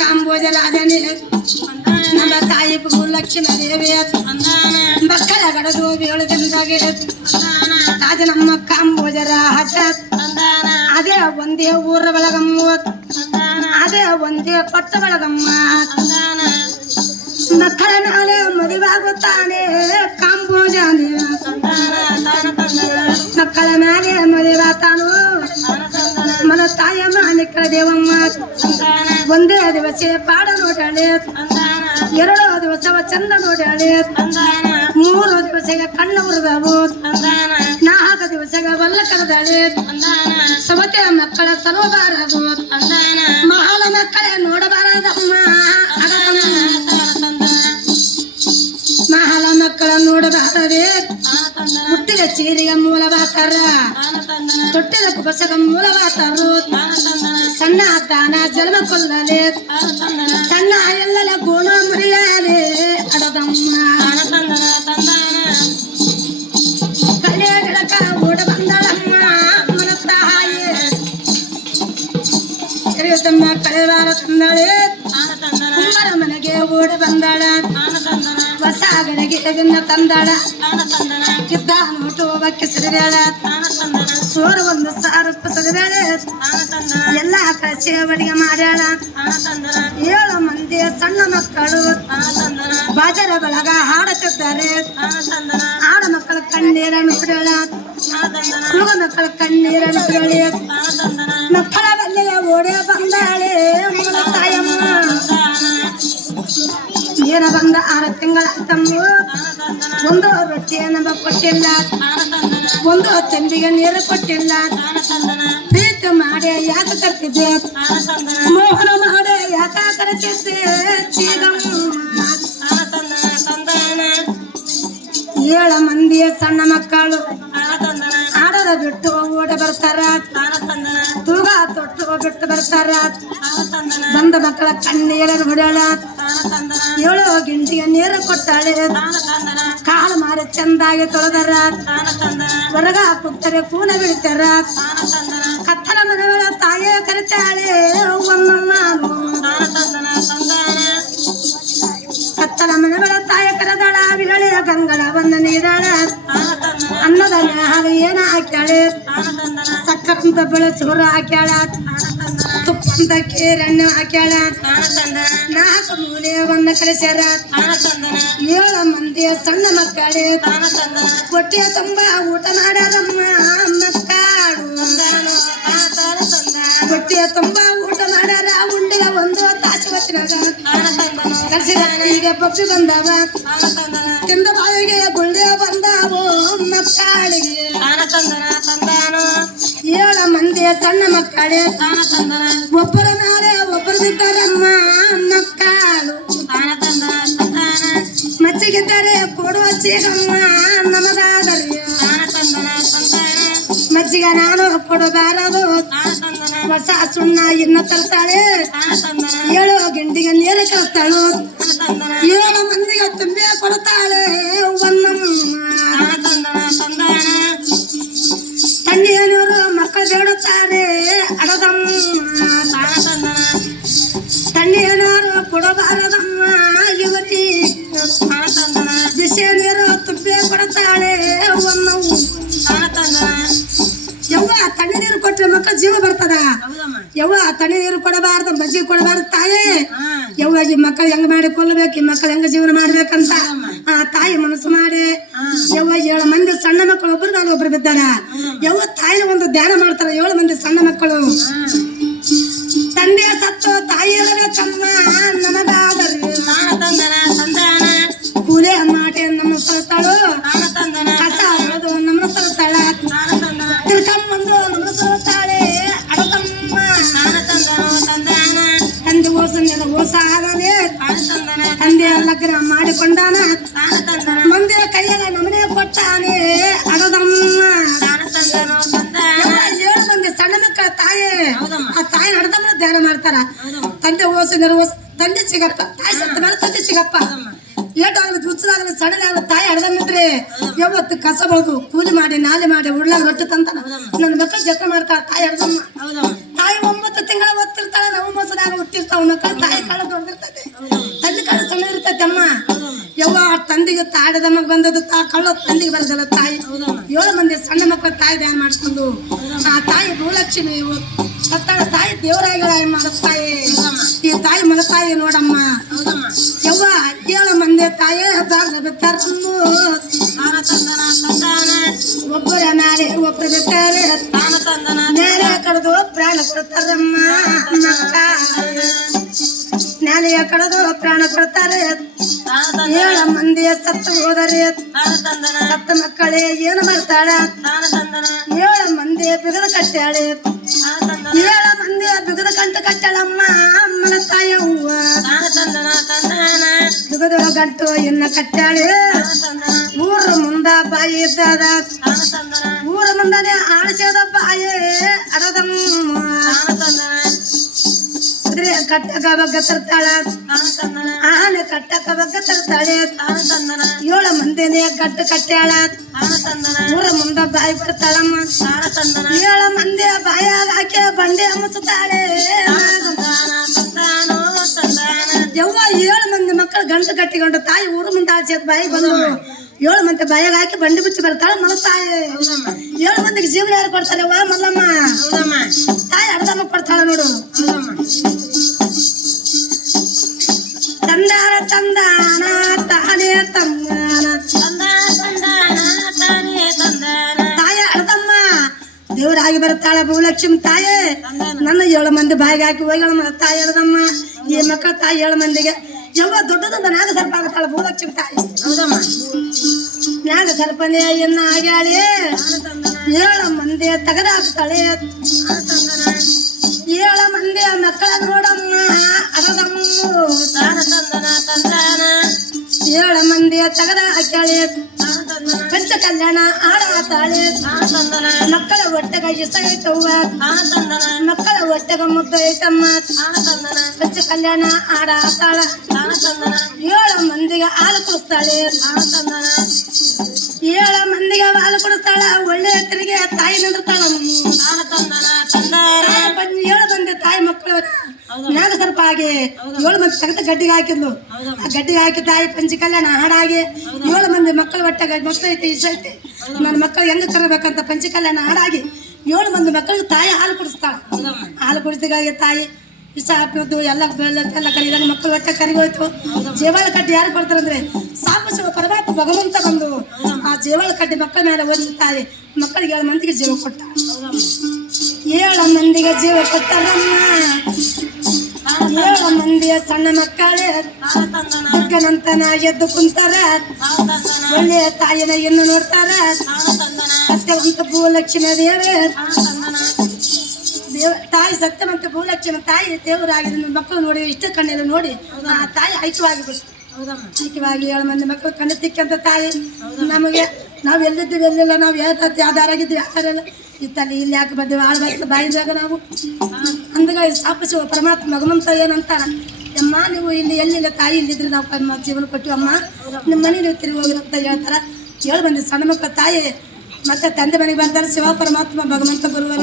ಕಾಂಬೋಜ ರಾಜನೇ ನಮ್ಮ ತಾಯಿ ಲಕ್ಷ್ಮೀ ದೇವಿ ಮಕ್ಕಳ ಗಡದು ಬೇಳದಿಂದಾಗೆ ರಾಜ ನಮ್ಮ ಕಾಂಬೋಜ ರಾಜ ಅದೇ ಒಂದೇ ಊರ ಬಳಗಮ್ಮ ಅದೇ ಒಂದೇ ಪಟ್ಟ ಬಳಗಮ್ಮ ಮಕ್ಕಳ ನಾಳೆ ಮದುವಾಗುತ್ತಾನೆ ಕಾಂಬೋಜಾನೆ ಮಕ್ಕಳ ಮೇಲೆ ಮದುವಾತಾನು ಮನ ತಾಯ ಮಾಣಿಕರ ದೇವಮ್ಮ ಒಂದೇ ದಿವಸ ಪಾಡ ನೋಡಾಳೆ ಎರಡು ದಿವಸ ಚಂದ ನೋಡಾಳೆ ಮೂರು ದಿವಸಗ ಕಣ್ಣ ಉರಿದವು ನಾಲ್ಕು ದಿವಸಗ ಬಲ್ಲ ಕರೆದಾಳೆ ಸಮತೆ ಮಕ್ಕಳ ಸಲೋಬಾರದು ಮಹಾಳ ಮಕ್ಕಳೇ ನೋಡಬಾರದಮ್ಮ ಮಹಾಳ ಮಕ್ಕಳ ನೋಡಬಾರದೆ ಹುಟ್ಟಿದ ಚೀರಿಗೆ ಮೂಲವಾತಾರ ತೊಟ್ಟಿದ ಕುಬಸಗ ಮೂಲವಾತಾರು ಸಣ್ಣ ತಾನ ಜನ್ಮ ಕೊಲ್ಲಲೆ ಸಣ್ಣ ಎಲ್ಲಲ ಗೋಣ ಮುರಿಯಾಲೆ ಅಡದಮ್ಮ ಕಲೆ ಗಿಡಕ ಓಡ ಬಂದಳಮ್ಮ ಮನ ತಾಯಿ ತಮ್ಮ ಕಳೆವಾರ ತಂದಳೆ ಕುಂಬರ ಮನೆಗೆ ಓಡ ಬಂದಾಳ ಹೊಸ ಗಡೆಗೆ ಇದನ್ನ ತಂದಾಳ ಕಿದ್ದ ನೋಟು ಬಕ್ಕೆ ಸರಿಬೇಡ ಸೋರು ಒಂದು ಸಾರಪ್ಪ ಸರಿಬೇಡ ಎಲ್ಲ ಕಳಚೆ ಅಡಿಗೆ ಮಾಡ್ಯಾಳ 7 ಮಂದಿ ಸಣ್ಣ ಮಕ್ಕಳು ಬಾಜರ ಬಳಗ ಹಾಡುತ್ತಿದ್ದಾರೆ ಆಡ ಮಕ್ಕಳ ಕಣ್ಣೀರನ್ನು ಬಿಡಳ ಹುಡುಗ ಮಕ್ಕಳ ಕಣ್ಣೀರನ್ನು ಬಿಡಳಿ ಮಕ್ಕಳ ಬಲ್ಲೆಯ ಓಡೆ ಬಂದಾಳೆ ಮೂಲ ತಾಯಮ್ಮ ಏನ ಬಂದ 6 ತಿಂಗಳ ತಮ್ಮ ಒಂದು ರೊಟ್ಟಿಯನ್ನು ಕೊಟ್ಟಿಲ್ಲ ಒಂದು ತಂಬಿಗೆ ನೀರು ಕೊಟ್ಟಿಲ್ಲ ಪ್ರೀತಿ ಮಾಡಿ ಯಾಕೆ ಕರ್ತಿದ್ದೆ ಮೋಹನ ಮಾಡಿ ಯಾಕೆ ಕರ್ತಿದ್ದೆ 7 ಮಂದಿ ಸಣ್ಣ ಮಕ್ಕಳು ಆಡದ ಬಿಟ್ಟು ಓಡ ಬರ್ತಾರ ತೂಗ ತೊಟ್ಟು ಬಿಟ್ಟು ಬರ್ತಾರ ಬಂದ ಮಕ್ಕಳ ಕಣ್ಣೀರನ್ನು ಹೊಡೆಯಳ 7 ಗಿಂಡಿಗೆ ನೀರು ಕೊಟ್ಟಾಳೆ ಕಾಲು ಮಾರಿ ಚಂದಾಗಿ ತೊಳೆದಾರ ಹೊರಗ ಕುತ್ತರೆ ಕೂನ ಬೀಳ್ತಾರ ಕತ್ತಲ ಮನೆಗಳ ತಾಯೇ ಕರಿತಾಳೆ ಕತ್ತಲ ಮನೆಗಳ ತಾಯ ಕರೆದಾಳ ಬಿಳಿಯ ಗಂಗಳವನ್ನ ನೀರಾಳ ಅನ್ನದ ಹಾಲು ಏನ ಹಾಕ್ಯಾಳೆ ಸಕ್ಕರಂತ ಬೆಳೆಸೂರು ಹಾಕ್ಯಾಳ ತುಪ್ಪಂತ ಕೇರಣ್ಣು ಹಾಕ್ಯಾಳ 4 ಮೂಲೆ ಒಂದ ಕಳಿಸ್ಯಾರ 7 ಮಂದಿ ಸಣ್ಣ ಮಕ್ಕಳೇ ಹೊಟ್ಟೆಯ ತುಂಬಾ ಊಟ ಮಾಡ್ಯಾರಮ್ಮ ಮಕ್ಕಳು ಹೊಟ್ಟೆಯ ತುಂಬಾ ಊಟ ಮಾಡ್ಯಾರ ಉಂಡಿಗ 1 ತಾಸು ಹೊತ್ತಿನಾಗ ಕಳಿಸಿದ ಈಗ ಪಕ್ಷಿ ಬಂದಾವ ತಿಂದ ಬಾಯಿಗೆ ಗುಳ್ಳೆ ಬಂದಾವು ಮಕ್ಕಳಿಗೆ 7 ಮಂದಿ ಸಣ್ಣ ಮಕ್ಕಳೇ ಒಬ್ಬರ ಮೇಲೆ ಒಬ್ಬರು ಬಿದ್ದಾರಮ್ಮ ಮಕ್ಕಳು ಮಚ್ಚಿಗಿದ್ದಾರೆ ಕೊಡುವ ಚೀರಮ್ಮ ನಮಗಾದರೆ ಮಜ್ಜಿಗೆ ನಾನು ಕೊಡಬಾರದು ಹೊಸ ಸುಣ್ಣ ಇನ್ನ ತರ್ತಾಳೆ 7 ಗಿಂಡಿಗೆ ನೀರು ಕಳಿಸ್ತಾಳು 7 ಮಂದಿಗೆ ತುಂಬೆ ಕೊಡ್ತಾಳೆ ತಂದೆಯನವರು ಮಕ್ಕಳು ಬೇಡುತ್ತಾರೆ ಅಡದಮ್ಮ ತಂದೆಯನವರು ಕೊಡಬಾರದಮ್ಮ ಇವರಿ ಬಿಸಿ ನೀರು ತುಂಬೆ ಕೊಡ್ತಾಳೆ ಯವ್ವ ತಣ್ಣೆ ನೀರು ಕೊಟ್ರೆ ಮಕ್ಕಳ ಜೀವ ಬರ್ತದ ಯವ್ವ ತಣ್ಣೆ ನೀರು ಕೊಡಬಾರ್ದು ಮಜ್ಜಿಗೆ ಕೊಡಬಾರ್ದು ತಾಯಿ ಯವ್ವ ಈ ಮಕ್ಕಳು ಹೆಂಗ್ ಮಾಡಿ ಕೊಲ್ಲಬೇಕು ಈ ಮಕ್ಕಳು ಹೆಂಗ ಜೀವನ ಮಾಡ್ಬೇಕಂತ ಆ ತಾಯಿ ಮನಸ್ಸು ಮಾಡಿ ಯವ್ವ 7 ಮಂದಿ ಸಣ್ಣ ಮಕ್ಕಳು ಒಬ್ರು ನಾನು ಒಬ್ರು ಬಿದ್ದಾರ ಯವ್ವ ತಾಯಿನ ಒಂದು ಧ್ಯಾನ ಮಾಡ್ತಾರ 7 ಮಂದಿ ಸಣ್ಣ ಮಕ್ಕಳು ತಂದೆ ಸತ್ತು ತಾಯಿ ತಮ್ಮ ನಮಗಾದರು ಕೂಲೆ ಮಾಟೆ ನಮ್ಮ ಸಲ್ತಾಳು ಕಸ ಹೊಡೆದು ನಮ್ಮ ಸಲ್ತಾಳ ತಿಳ್ಕೊಂಬಂದು ನಮ್ಮ ಸಲ್ತಾಳೆ ಅಡತಮ್ಮ ತಂದೆ ಓಸ ಆಗದೆ ತಂದೆ ಲಗ್ನ ಮಾಡಿಕೊಂಡಾನ ಮಂದಿರ ಕೈಯಾಗ ನಮನೆ ಕೊಟ್ಟಾನೆ ಅಡದಮ್ಮ 7 ಮಂದಿ ಸಣ್ಣ ಮಕ್ಕಳ ತಾಯಿ ಆ ತಾಯಿ ಅಡದಮ್ಮ ಧ್ಯಾನ ಮಾಡ್ತಾರ ತಂದೆ ಓಸ ತಂದೆ ಸಿಗಪ್ಪ ತಾಯಿ ಸತ್ತ ಮೇಲೆ ತಂದೆ ಸಿಗಪ್ಪ ಏಟಾಗಲಿ ದುಚ್ಚದಾಗಲಿ ಸಣ್ಣದಾಗಲಿ ತಾಯಿ ಅಡದಮ್ಮಿದ್ರೆ ಯಾವತ್ತು ಕಸ ಬಳದು ಕೂಲಿ ಮಾಡಿ ನಾಲೆ ಮಾಡಿ ಉಳ್ಳಾಗ ರೊಟ್ಟಿ ತಂತಾನ ನನ್ನ ಮಕ್ಕಳು ಜಪ ಮಾಡ್ತಾಳ ತಾಯಿ ಅಡದಮ್ಮ ತಾಯಿ 9 ತಿಂಗಳ ಒತ್ತಿರ್ತಾಳ 9 ಮಾಸದಾಗ ಒತ್ತಿರ್ತಾಳ ಇರ್ತಾವ ಮಕ್ಕಳು ತಾಯಿ ಕಾಳ ದೊಡ್ಡದಿರ್ತೈತೆ ತಂದೆ ಕಾಳ ಸಣ್ಣ ಇರ್ತೈತೆ ಅಮ್ಮ ಯವ್ವ ತಂದೆಗೆ ತಾಡದ ಮಗ ಬಂದದ್ದು ಕಳ್ಳ ತಂದೆಗೆ ಬರದಲ್ಲ ತಾಯಿ 7 ಮಂದಿ ಸಣ್ಣ ಮಕ್ಕಳ ತಾಯಿ ಧ್ಯಾನ ಮಾಡಿಸ್ಕೊಂಡು ಆ ತಾಯಿ ಭೂಲಕ್ಷ್ಮಿ ಸತ್ತಾಳ ತಾಯಿ ದೇವರಾಗಿ ಮಾಡುತ್ತಾಯಿ ಈ ತಾಯಿ ಮಲತಾಯಿ ನೋಡಮ್ಮ ಯವ್ವ 7 ಮಂದಿ ತಾಯಿ ಬಿತ್ತಾರ ಒಬ್ಬರ ಮ್ಯಾಲೆ ಒಬ್ಬರು ಬಿಟ್ಟಾರೆ ನ್ಯಾಯ ಕಡ್ದು ಪ್ರಾಣ ಕೊಡ್ತಾರಮ್ಮ ನ್ಯಾಯ ಕಡ್ದು ಪ್ರಾಣ ಕೊಡ್ತಾರೆ 7 ಮಂದಿ ಸತ್ತು ಹೋದರೆ ಸತ್ತ ಮಕ್ಕಳೇ ಏನು ಮಾಡ್ತಾಳ 7 ಮಂದಿ ಬಿಗದ ಕಟ್ಟಾಳೆ 7 ಮಂದಿ ಬಿಗದ ಕಂಟು ಕಟ್ಟಾಳಮ್ಮ ಅಮ್ಮನ ತಾಯ ಹೂವ ಬಿಗದ ಗಂಟು ಇನ್ನ ಕಟ್ಟಾಳೆ ಊರ ಮುಂದ ಬಾಯಿ ಇದ್ದದ ಊರ ಮುಂದನೆ ಆಣಿಸದ ಬಾಯಿ ಅಡದಮ್ಮ ಕಟ್ಟಕ ಬಗ್ಗ ತರ್ತಾಳ ಆನೆ ಕಟ್ಟಕ ಬಗ್ಗ ತರ್ತಾಳೆ 7 ಮಂದಿನೇ ಗಟ್ಟು ಕಟ್ಟಾಳ ಊರ ಮುಂದ ಬಾಯಿ ಬರ್ತಾಳಮ್ಮ 7 ಮಂದಿ ಬಾಯಾಗ ಹಾಕಿ ಬಂಡೆ ಮುಚ್ಚುತ್ತಾಳೆ ಯವ್ವ 7 ಮಂದಿ ಮಕ್ಕಳು ಗಂಟು ಕಟ್ಟಿಕೊಂಡು ತಾಯಿ ಊರ ಮುಂದೆ ಆಚೆ ಬಾಯಿ ಬಂದು 7 ಮಂದಿ ಬಾಯಾಗ ಹಾಕಿ ಬಂಡಿ ಮುಚ್ಚಿ ಬರ್ತಾಳ ಮಲತಾಯಿ 7 ಮಂದಿಗೆ ಜೀವನ ಯಾರು ಕೊಡ್ತಾರೆ ವಾ ಮಲ್ಲಮ್ಮ ತಾಯಿ ಅರ್ಧಮ್ಮ ಕೊಡ್ತಾಳ ನೋಡು ತಂದಾನ ತಂದಾನ ತಾನೇ ತಂದಾನ ತಾಯ ಅರ್ಧಮ್ಮ ದೇವರಾಗಿ ಬರ್ತಾಳ ಭೂಲಕ್ಷ್ಮಿ ತಾಯಿ ನನ್ನ 7 ಮಂದಿ ಬಾಯಿಗೆ ಹಾಕಿ ಹೋಗಿ ತಾಯಿ ಅರ್ಧಮ್ಮ ಈ ಮಕ್ಕಳ ತಾಯಿ 7 ಮಂದಿಗೆ ಯವ್ವ ದೊಡ್ಡದೊಂದು ನಾಗ ಸರ್ಪ ಆಗುತ್ತಾಳ ಭೂಲಕ್ಷ್ಮಿ ತಾಯಿ ನಾಗ ಸರ್ಪನೇ ಎನ್ನ ಆಗ್ಯಾಳಿ 7 ಮಂದಿ ತೆಗೆದಾಕ್ತಾಳೆ 7 ಮಂದಿ ಮಕ್ಕಳ ನೋಡಮ್ಮ ಅರದಮ್ಮ 7 ಮಂದಿ ತೆಗೆದ ಹಾಕ್ಯಾಳೆ ಪಂಚ ಕಲ್ಯಾಣ ಆಡಾತಾಳೆ ಮಕ್ಕಳ ಹೊಟ್ಟೆಗ ಇಷ್ಟ ಐತವ್ವ ಮಕ್ಕಳ ಹೊಟ್ಟೆಗ ಮುದ್ದ ಐತಮ್ಮ ಪಂಚ ಕಲ್ಯಾಣ ಆಡಾತಾಳ 7 ಮಂದಿಗೆ ಹಾಲು ಕುಡಿಸ್ತಾಳೆ 7 ಮಂದಿಗೆ ಹಾಲು ಕುಡಿಸ್ತಾಳ ಒಳ್ಳೆ ತಿರುಗಿ ತಾಯಿ ನಿಂದಿರ್ತಾಳಮ್ಮ 7 ಮಂದಿ ತಾಯಿ ಮಕ್ಕಳು ನಾಗ ಸರ್ಪ ಆಗಿ 7 ಮಂದಿ ತೆಗೆದ ಗಡ್ಡಿಗೆ ಹಾಕಿದ್ಲು ಆ ಗಡ್ಡಿಗೆ ಹಾಕಿ ತಾಯಿ ಪಂಚ ಕಲ್ಯಾಣ ಹಾಡಾಗಿ 7 ಮಂದಿ ಮಕ್ಕಳ ಹೊಟ್ಟೆಗ ಮಕ್ಕಳು ಐತೆ ಇಷ್ಟ ಐತೆ ನನ್ನ ಮಕ್ಕಳು ಹೆಂಗ ತರಬೇಕಂತ ಪಂಚ ಕಲ್ಯಾಣ ಹಾಡಾಗಿ 7 ಮಂದಿ ಮಕ್ಕಳಿಗೆ ತಾಯಿ ಹಾಲು ಕುಡಿಸ್ತಾಳ ಹಾಲು ಕುಡಿಸಿದಾಗೆ ತಾಯಿ ಇಷ್ಟ ಹಾಕಿದ್ದು ಎಲ್ಲ ಕರಿದಾಗ ಮಕ್ಕಳು ಹೊಟ್ಟೆ ಕರಿಗೋಯ್ತು ಜೇವಾಳ ಕಡ್ಡಿ ಯಾರು ಕೊಡ್ತಾರಂದ್ರೆ ಸಾಂಬ ಶಿವ ಪರಮಾತ್ಮ ಭಗವಂತ ಬಂದು ಆ ಜೇವಾಳ ಕಡ್ಡಿ ಮಕ್ಕಳ ಮೇಲೆ ಓದಿಸ್ತಾಳೆ ಮಕ್ಕಳಿಗೆ 7 ಮಂದಿಗೆ ಜೀವ ಕೊಟ್ಟ 7 ಮಂದಿಗೆ ಜೀವ ಕೊಟ್ಟಾರಮ್ಮ 7 ಮಂದಿಯ ಸಣ್ಣ ಮಕ್ಕಳೇ ದುಃಖನಂತನ ಎದ್ದು ಕುಂತಾರ ಒಳ್ಳೆಯ ತಾಯಿನ ಇನ್ನು ನೋಡ್ತಾರ ಸತ್ಯವಂತ ಭೂಲಕ್ಷ್ಮಿ ದೇವಿ ತಾಯಿ ಸತ್ಯವಂತ ಭೂಲಕ್ಷ್ಮಿ ತಾಯಿ ದೇವರಾಗಿ ಮಕ್ಕಳು ನೋಡಿ ಇಷ್ಟ ಕಣ್ಣೆಲ್ಲ ನೋಡಿ ಆ ತಾಯಿ ಐಕ್ಯವಾಗಿ ಬಿಡ್ತು ಐಕ್ಯವಾಗಿ 7 ಮಂದಿ ಮಕ್ಕಳು ಕಣ್ಣು ತಿಕ್ಕಂತ ತಾಯಿ ನಮಗೆ ನಾವು ಎಲ್ಲಿದ್ದೀವಿ ಎಲ್ಲಿಲ್ಲ ನಾವು ಯಾವ್ದಾರಾಗಿದ್ದೀವಿ ಯಾರೆಲ್ಲ ಇತ್ತಲ್ಲಿ ಇಲ್ಲಿ ಯಾಕೆ ಬಂದೇವೆ ಆಳ್ಬಾರ್ದು ಬಾಯಿದಾಗ ನಾವು ಅಂದಾಗ ಸಾಪಿಸುವ ಪರಮಾತ್ಮ ಭಗವಂತ ಏನಂತಾರ ಅಮ್ಮ ನೀವು ಇಲ್ಲಿ ಎಲ್ಲಿಲ್ಲ ತಾಯಿ ಇಲ್ಲಿದ್ರೆ ನಾವು ಜೀವನ ಕೊಟ್ಟಿವಿ ಅಮ್ಮ ನಿಮ್ಮ ಮನೆ ನೀವು ತಿರುಗಿ ಹೋಗಿರಂತ ಹೇಳ್ತಾರ 7 ಮಂದಿ ಸಣ್ಣ ಮಕ್ಕಳ ತಾಯಿ ಮತ್ತೆ ತಂದೆ ಮನೆಗೆ ಬರ್ತಾರೆ ಶಿವ ಪರಮಾತ್ಮ ಭಗವಂತ ಗುರುವರ